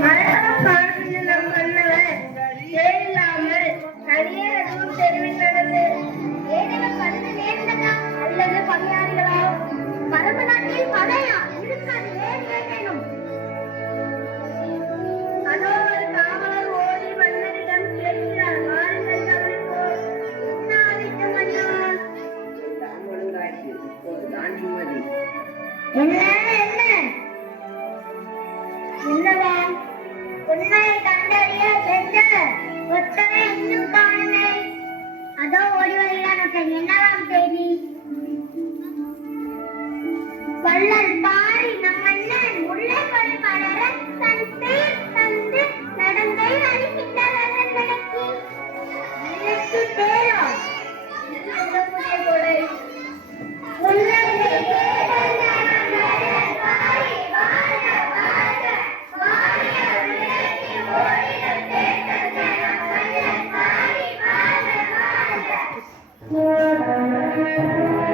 மரணம் காணும் நம் மன்னவர் தேவையில்லாமல் தனியே எதுவும் தெருவில் நடந்து ஏதேனும் பழுது நேர்ந்ததா அல்லது பகையாளிகளா பரம நாட்டில் பகையா இருக்காது வேறு ஏதேனும் அதோ ஒரு காவலர் ஓடி மன்னரிடம் கேட்கிறார் வாருங்கள் கவனிப்போ உண்ணாவிட்டு மன்னவா என்ன என்னவா உண்மையை கண்டறிய சென்ற ஒத்தனை இன்னும் காணலை அதோ ஓடி வருகிறான் என்னவாம் செய்தி வள்ளல் பாரி நம் மன்னன் உள்ளே போய் பலர தன் பேர் தந்து நடந்தை அழிக்கின்றார் அதன் நடக்கி நினைத்து தேரோ கொலை Oh